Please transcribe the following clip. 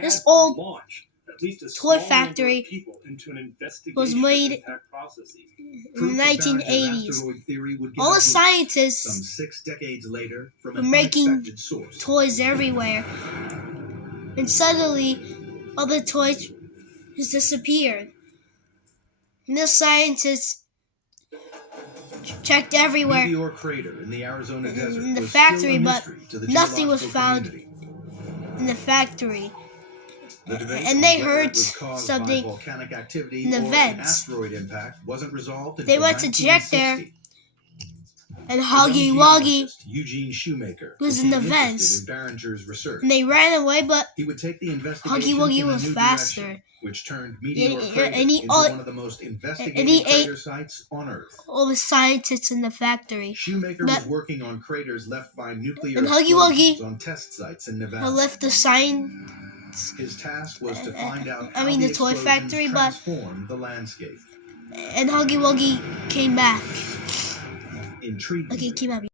This old toy factory was made in the 1980s. All the scientists some 6 decades later from were an making unexpected source. toys everywhere. And suddenly, all the toys just disappeared. And the scientists checked everywhere Meteor crater in the Arizona desert in the was factory, still a but mystery to the nothing was geological found community. in the factory. The debate And on they whether heard it was caused by something volcanic activity in the or an vents. asteroid impact wasn't resolved They until went to check there, 1960. and A young Huggy Wuggy geologist, Eugene Shoemaker, was in the became vents. interested in Behringer's research. And they ran away, but He would take the Huggy investigation Wuggy in a was new faster. direction, which turned Meteor Crater And he into one of the most investigated ate crater sites on Earth. all the scientists in the factory. Shoemaker But- was working on craters left by nuclear And Huggy explosions Wuggy on test sites in I Nevada. left the sign. His task was to find out I how mean, the the toy explosions factory, but- transformed the landscape. And Huggy Wuggy came back. Intriguingly, Okay, came out.